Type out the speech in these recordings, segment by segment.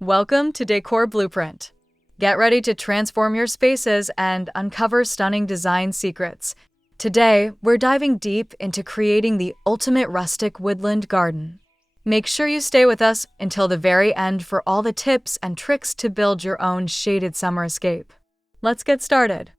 Welcome to Decor Blueprint. Get ready to transform your spaces and uncover stunning design secrets. Today, we're diving deep into creating the ultimate rustic woodland garden. Make sure you stay with us until the very end for all the tips and tricks to build your own shaded summer escape. Let's get started.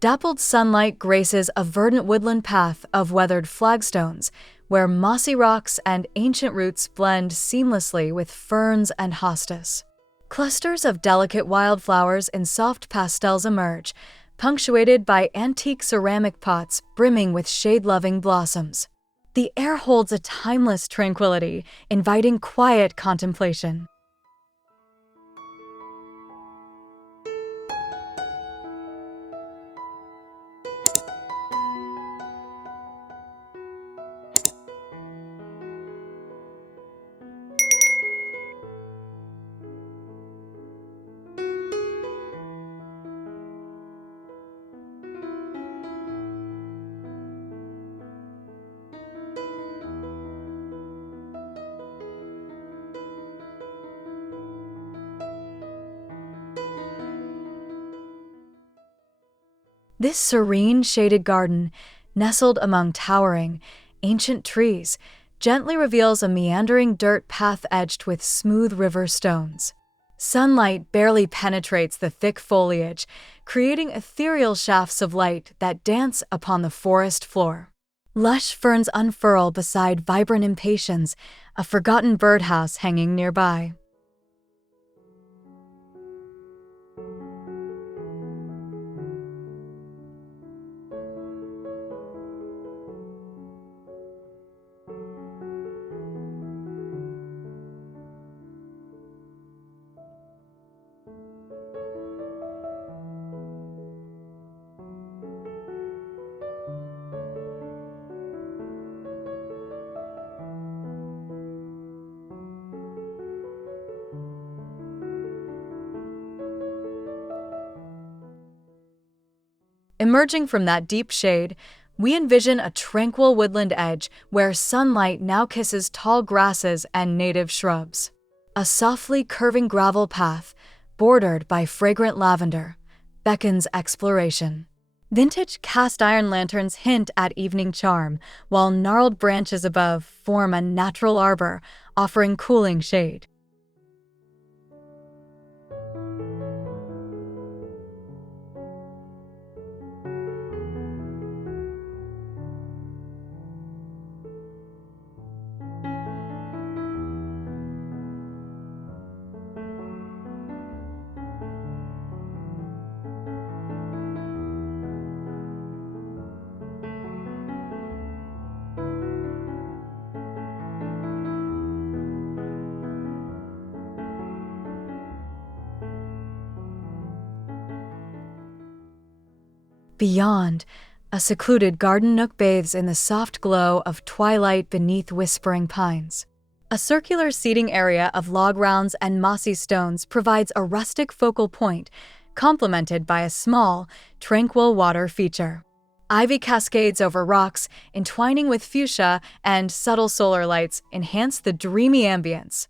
Dappled sunlight graces a verdant woodland path of weathered flagstones, where mossy rocks and ancient roots blend seamlessly with ferns and hostas. Clusters of delicate wildflowers in soft pastels emerge, punctuated by antique ceramic pots brimming with shade-loving blossoms. The air holds a timeless tranquility, inviting quiet contemplation. This serene, shaded garden, nestled among towering, ancient trees, gently reveals a meandering dirt path edged with smooth river stones. Sunlight barely penetrates the thick foliage, creating ethereal shafts of light that dance upon the forest floor. Lush ferns unfurl beside vibrant impatiens, a forgotten birdhouse hanging nearby. Emerging from that deep shade, we envision a tranquil woodland edge where sunlight now kisses tall grasses and native shrubs. A softly curving gravel path, bordered by fragrant lavender, beckons exploration. Vintage cast-iron lanterns hint at evening charm, while gnarled branches above form a natural arbor, offering cooling shade. Beyond, a secluded garden nook bathes in the soft glow of twilight beneath whispering pines. A circular seating area of log rounds and mossy stones provides a rustic focal point, complemented by a small, tranquil water feature. Ivy cascades over rocks, entwining with fuchsia, and subtle solar lights enhance the dreamy ambience.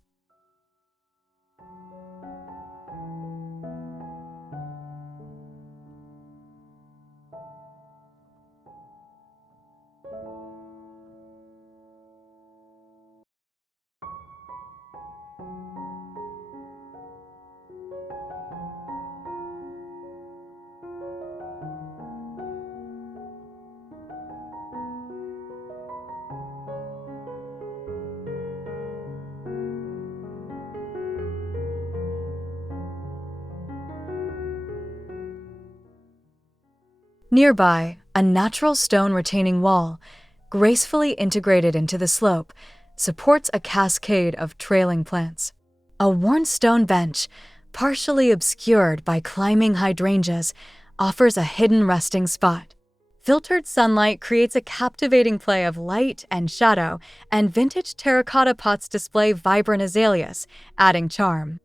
Nearby, a natural stone retaining wall, gracefully integrated into the slope, supports a cascade of trailing plants. A worn stone bench, partially obscured by climbing hydrangeas, offers a hidden resting spot. Filtered sunlight creates a captivating play of light and shadow, and vintage terracotta pots display vibrant azaleas, adding charm.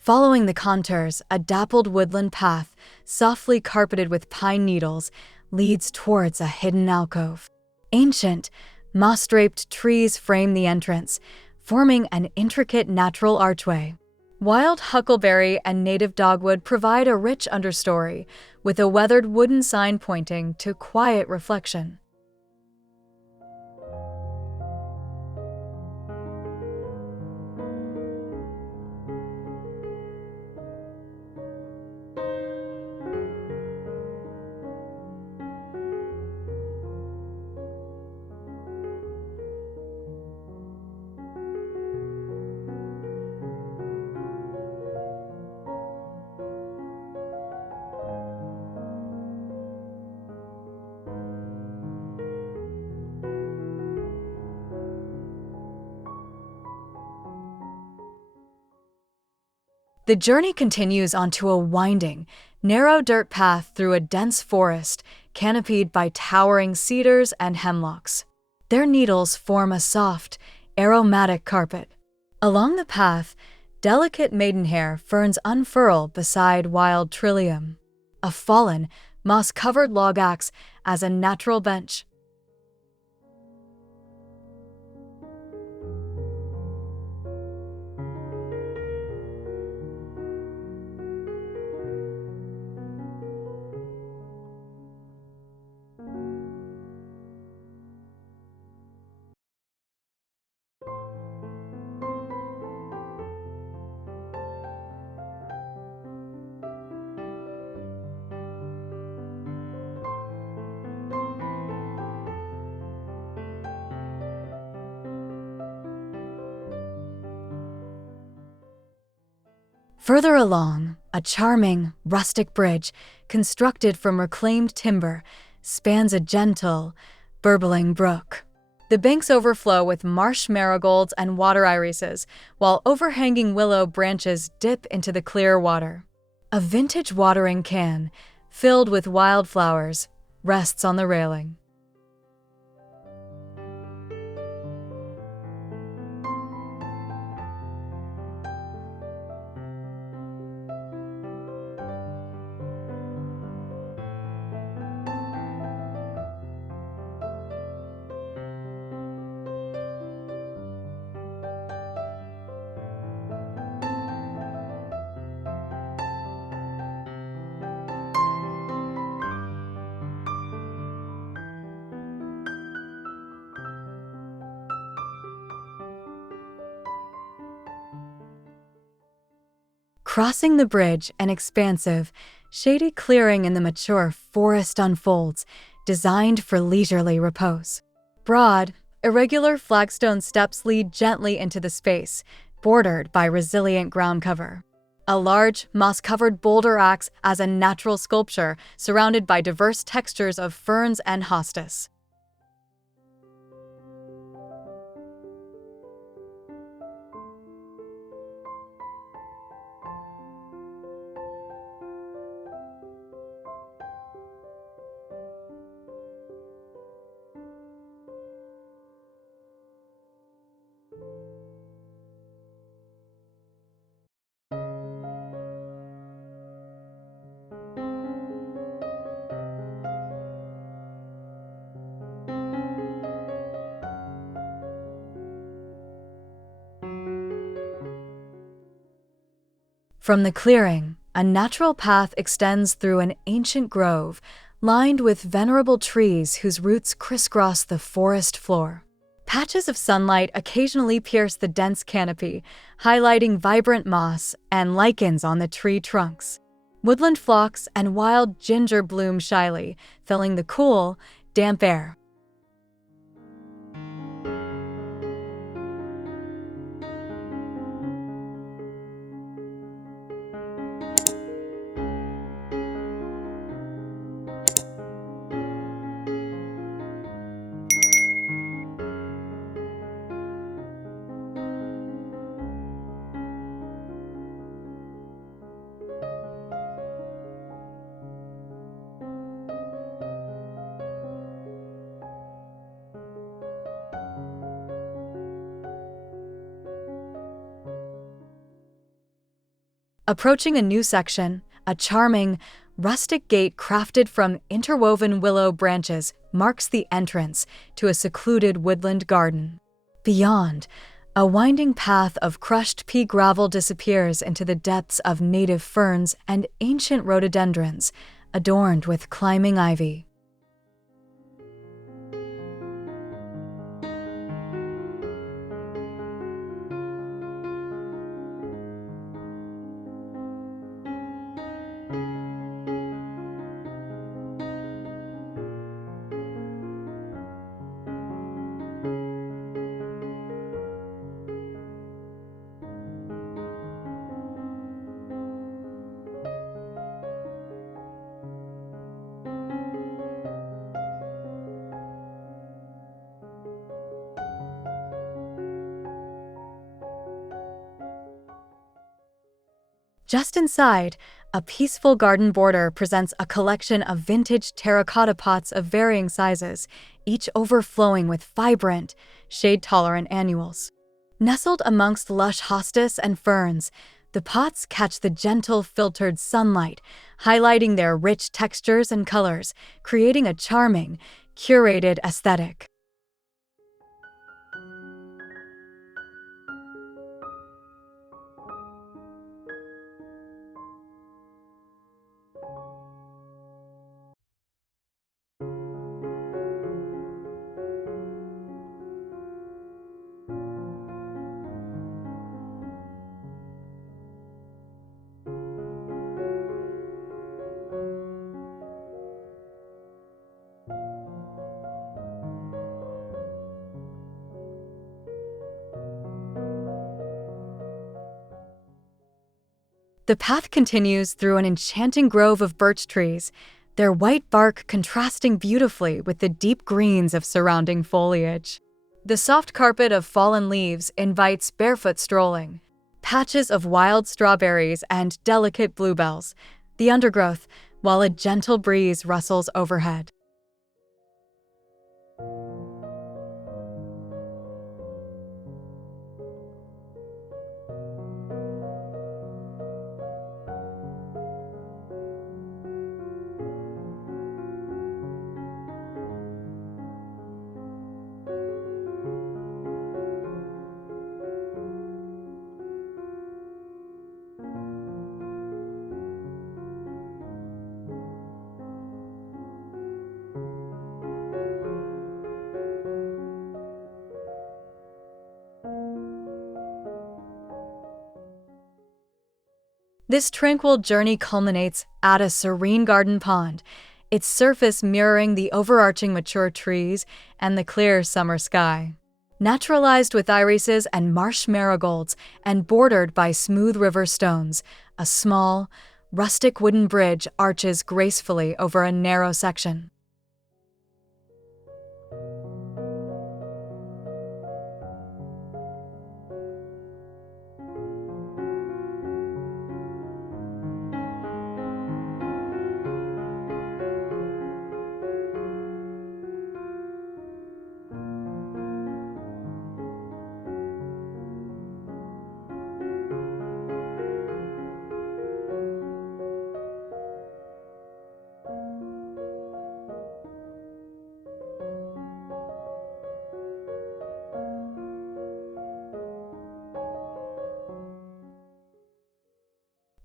Following the contours, a dappled woodland path, softly carpeted with pine needles, leads towards a hidden alcove. Ancient, moss-draped trees frame the entrance, forming an intricate natural archway. Wild huckleberry and native dogwood provide a rich understory, with a weathered wooden sign pointing to quiet reflection. The journey continues onto a winding, narrow dirt path through a dense forest canopied by towering cedars and hemlocks. Their needles form a soft, aromatic carpet. Along the path, delicate maidenhair ferns unfurl beside wild trillium. A fallen, moss-covered log acts as a natural bench. Further along, a charming, rustic bridge, constructed from reclaimed timber, spans a gentle, burbling brook. The banks overflow with marsh marigolds and water irises, while overhanging willow branches dip into the clear water. A vintage watering can, filled with wildflowers, rests on the railing. Crossing the bridge, an expansive, shady clearing in the mature forest unfolds, designed for leisurely repose. Broad, irregular flagstone steps lead gently into the space, bordered by resilient ground cover. A large, moss-covered boulder acts as a natural sculpture surrounded by diverse textures of ferns and hostas. From the clearing, a natural path extends through an ancient grove, lined with venerable trees whose roots crisscross the forest floor. Patches of sunlight occasionally pierce the dense canopy, highlighting vibrant moss and lichens on the tree trunks. Woodland phlox and wild ginger bloom shyly, filling the cool, damp air. Approaching a new section, a charming, rustic gate crafted from interwoven willow branches marks the entrance to a secluded woodland garden. Beyond, a winding path of crushed pea gravel disappears into the depths of native ferns and ancient rhododendrons, adorned with climbing ivy. Just inside, a peaceful garden border presents a collection of vintage terracotta pots of varying sizes, each overflowing with vibrant, shade-tolerant annuals. Nestled amongst lush hostas and ferns, the pots catch the gentle, filtered sunlight, highlighting their rich textures and colors, creating a charming, curated aesthetic. The path continues through an enchanting grove of birch trees, their white bark contrasting beautifully with the deep greens of surrounding foliage. The soft carpet of fallen leaves invites barefoot strolling. Patches of wild strawberries and delicate bluebells, the undergrowth, while a gentle breeze rustles overhead. This tranquil journey culminates at a serene garden pond, its surface mirroring the overarching mature trees and the clear summer sky. Naturalized with irises and marsh marigolds and bordered by smooth river stones, a small, rustic wooden bridge arches gracefully over a narrow section.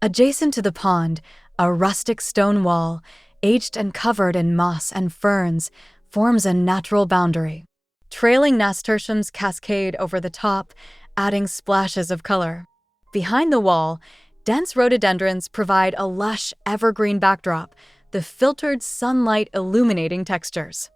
Adjacent to the pond, a rustic stone wall, aged and covered in moss and ferns, forms a natural boundary. Trailing nasturtiums cascade over the top, adding splashes of color. Behind the wall, dense rhododendrons provide a lush, evergreen backdrop, the filtered sunlight illuminating textures.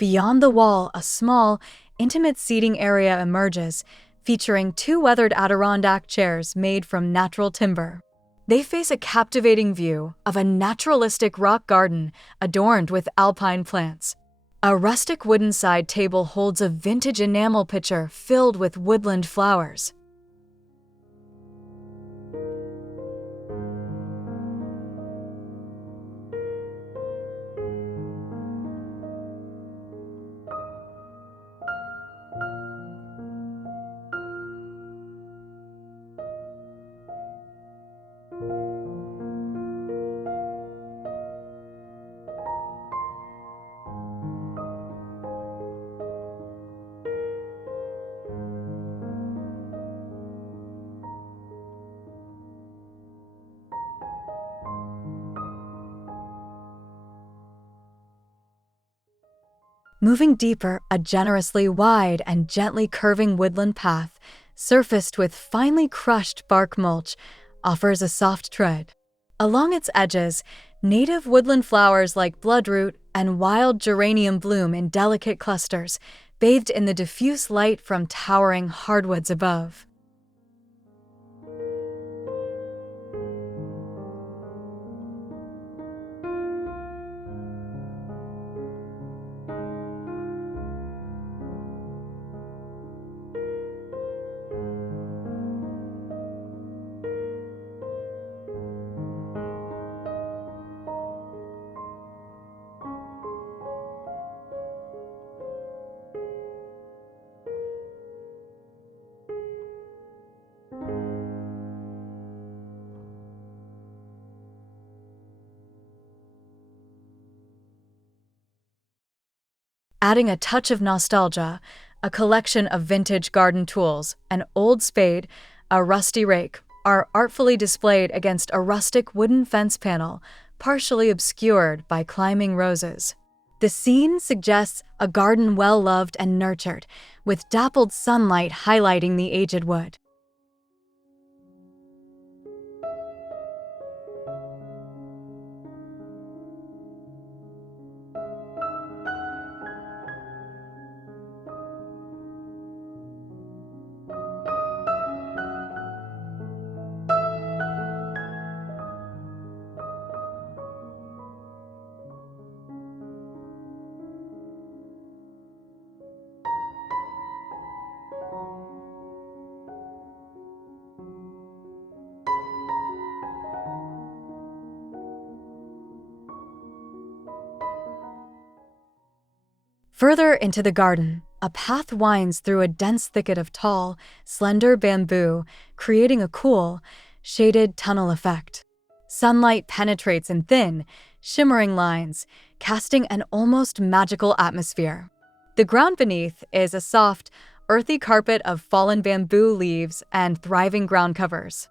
Beyond the wall, a small, intimate seating area emerges, featuring two weathered Adirondack chairs made from natural timber. They face a captivating view of a naturalistic rock garden adorned with alpine plants. A rustic wooden side table holds a vintage enamel pitcher filled with woodland flowers. Moving deeper, a generously wide and gently curving woodland path, surfaced with finely crushed bark mulch, offers a soft tread. Along its edges, native woodland flowers like bloodroot and wild geranium bloom in delicate clusters, bathed in the diffuse light from towering hardwoods above. Adding a touch of nostalgia, a collection of vintage garden tools, an old spade, a rusty rake, are artfully displayed against a rustic wooden fence panel, partially obscured by climbing roses. The scene suggests a garden well-loved and nurtured, with dappled sunlight highlighting the aged wood. Further into the garden, a path winds through a dense thicket of tall, slender bamboo, creating a cool, shaded tunnel effect. Sunlight penetrates in thin, shimmering lines, casting an almost magical atmosphere. The ground beneath is a soft, earthy carpet of fallen bamboo leaves and thriving ground covers.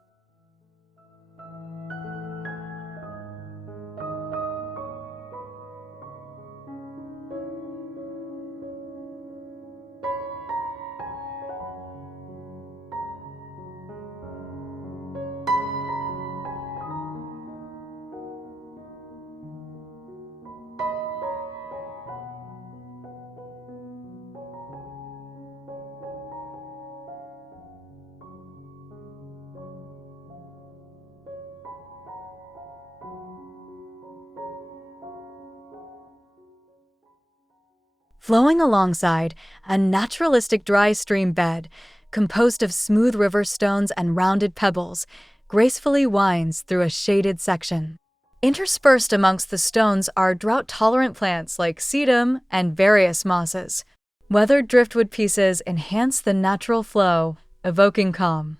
Flowing alongside a naturalistic dry stream bed, composed of smooth river stones and rounded pebbles, gracefully winds through a shaded section. Interspersed amongst the stones are drought-tolerant plants like sedum and various mosses. Weathered driftwood pieces enhance the natural flow, evoking calm.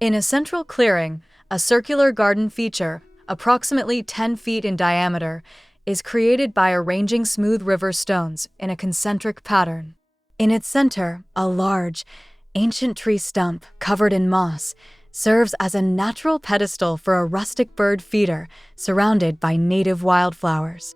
In a central clearing, a circular garden feature, approximately 10 feet in diameter, is created by arranging smooth river stones in a concentric pattern. In its center, a large, ancient tree stump covered in moss serves as a natural pedestal for a rustic bird feeder surrounded by native wildflowers.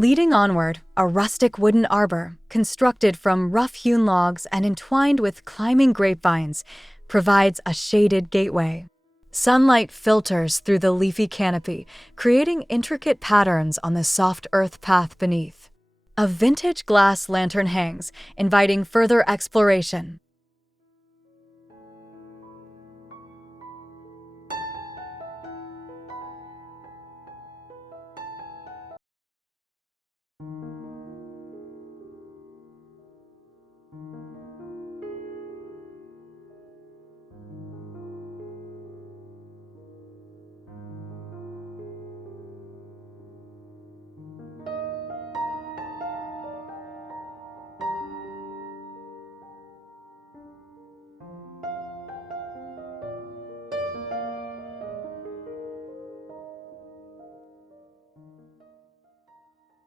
Leading onward, a rustic wooden arbor, constructed from rough-hewn logs and entwined with climbing grapevines, provides a shaded gateway. Sunlight filters through the leafy canopy, creating intricate patterns on the soft earth path beneath. A vintage glass lantern hangs, inviting further exploration.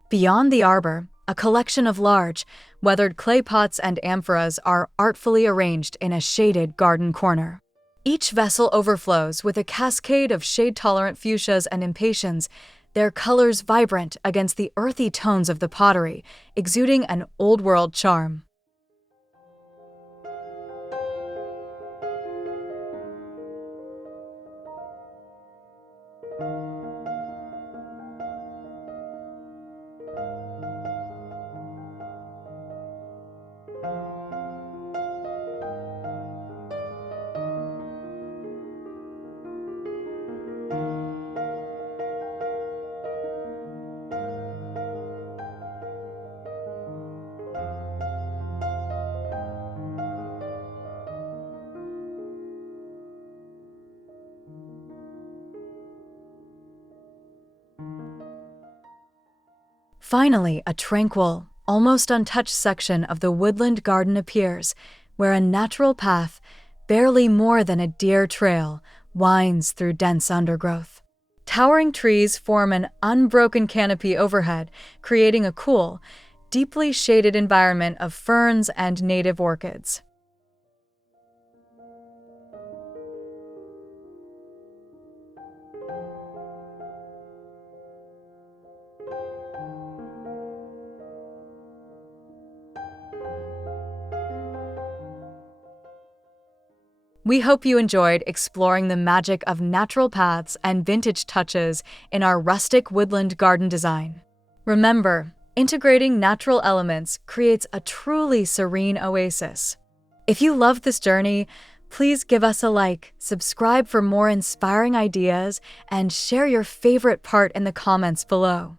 Beyond the arbor, a collection of large, weathered clay pots and amphoras are artfully arranged in a shaded garden corner. Each vessel overflows with a cascade of shade-tolerant fuchsias and impatiens, their colors vibrant against the earthy tones of the pottery, exuding an old-world charm. Finally, a tranquil, almost untouched section of the woodland garden appears, where a natural path, barely more than a deer trail, winds through dense undergrowth. Towering trees form an unbroken canopy overhead, creating a cool, deeply shaded environment of ferns and native orchids. We hope you enjoyed exploring the magic of natural paths and vintage touches in our rustic woodland garden design. Remember, integrating natural elements creates a truly serene oasis. If you loved this journey, please give us a like, subscribe for more inspiring ideas, and share your favorite part in the comments below.